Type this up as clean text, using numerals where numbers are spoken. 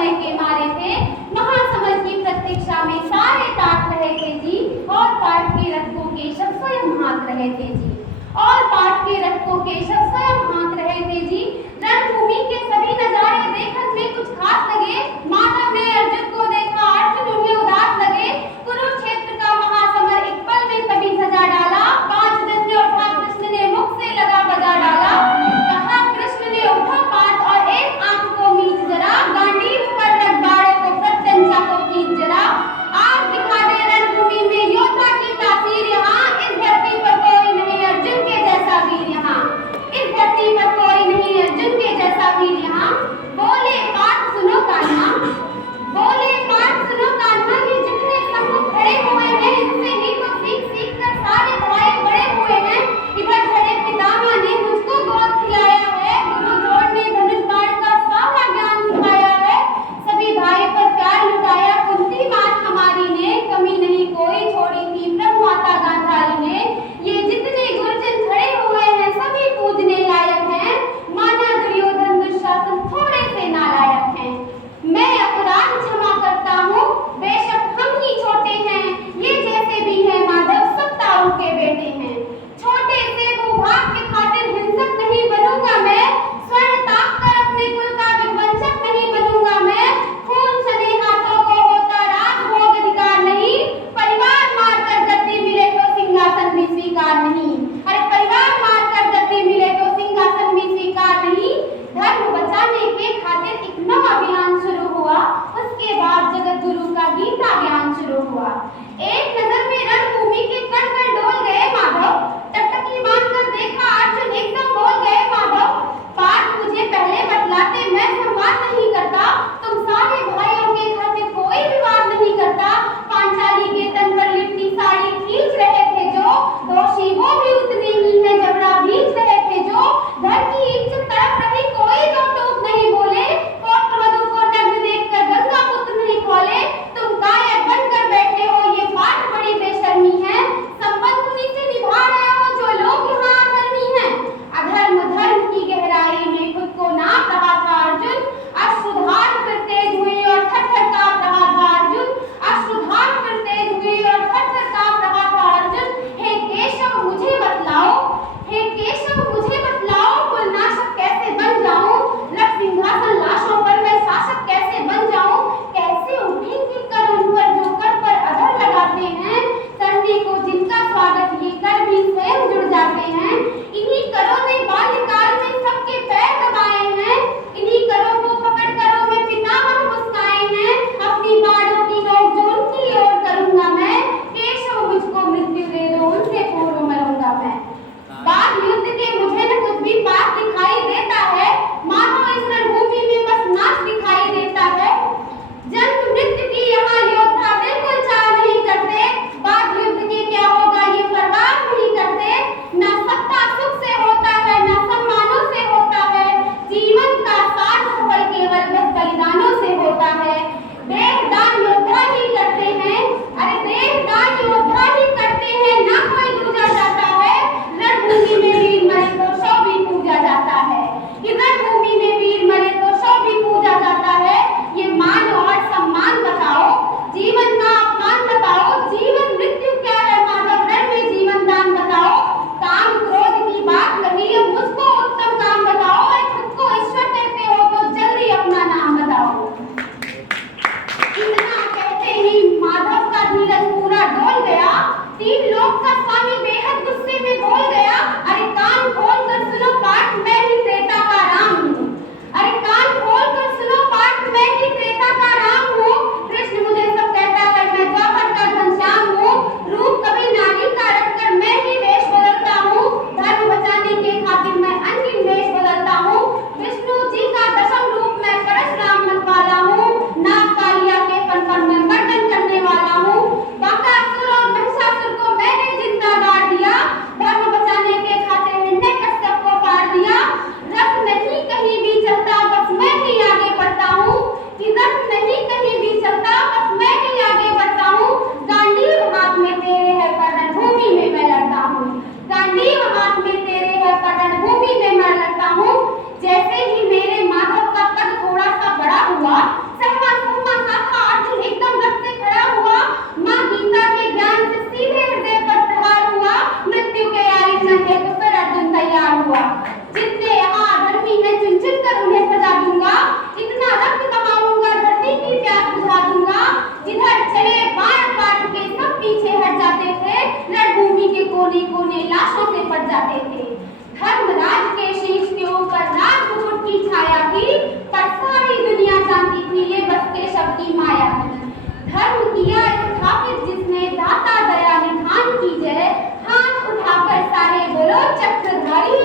समय के मारे थे। महासमर की प्रतीक्षा में सारे तात रहे थे जी, और पाठ के रथ को केशव स्वयं हाँक रहे थे जी, और पाठ के रथ को केशव स्वयं हाँक रहे थे जी। रणभूमि के सभी नजारे देखत में कुछ खास लगे। माधव ने अर्जुन को देखा, अर्जुन उन्हें उदास लगे। कुरुक्षेत्र का महासमर एक पल में तभी सजा डाला। 5 दिन उठा कृष्ण ने मुख से लगा बजा डाला। कहा कृष्ण ने उठा 5 और एक आंख को मीच जरा, गांडीव पर रख बाड़े को प्रत्यंचा को खींच जरा। आज दिखा दे रणभूमि में योद्धा की तासीर यहाँ, इस धरती पर कोई नहीं अर्जुन के जैसा वीर यहाँ, इस धरती कोने कोने लाशों से पट जाते थे। धर्मराज के शीश के ऊपर नाग मुकुट की छाया थी, पर सारी दुनिया जानती थी ये बस केशव की माया थी। धर्म किया स्थापित जिसने, दाता दया निधान की जय। हाथ उठाकर सारे बोलो चक्रधारी